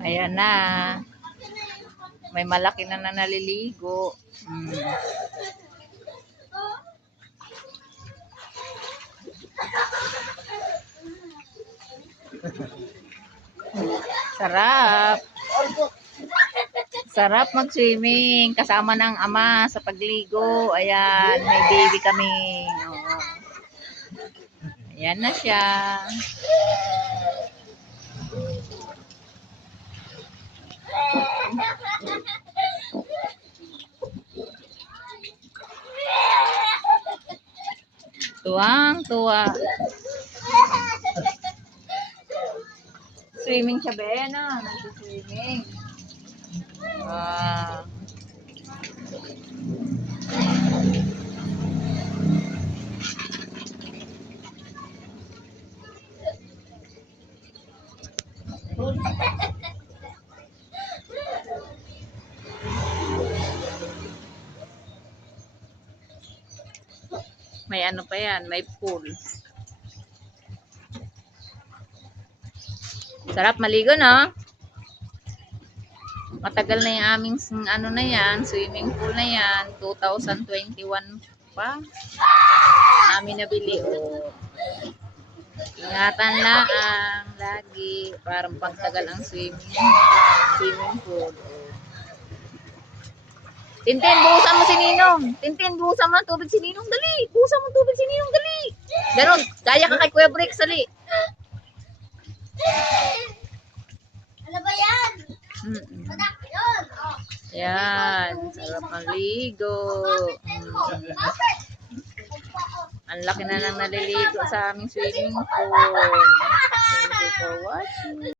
Ayan na. May malaki na naliligo. Sarap. Sarap mag-swimming kasama ng ama sa pagligo. Ayan, may baby kami. Oo. Ayan na siya. Tuwang-tuwa. Swimming siya, Bena. Nag-swimming. Wow. May ano pa yan, may pool. Sarap maligo, no? Matagal na yung aming ano na yan, swimming pool na yan. 2021 pa. Amin nabili, oh. Ingatan lang lagi. Parang pagtagal ang swimming pool. Tintin, buhusan mo si Ninong. Tintin, buhusan mo ng tubig si Ninong. Dali. Buhusan mo tubig si Ninong. Dali. Ganon. Gaya ka kay Kuya Brick. Sali. Ano ba yan? Yan. Sarap ang ligo. Ang laki na lang naliligo sa aming swimming pool. Thank you for watching.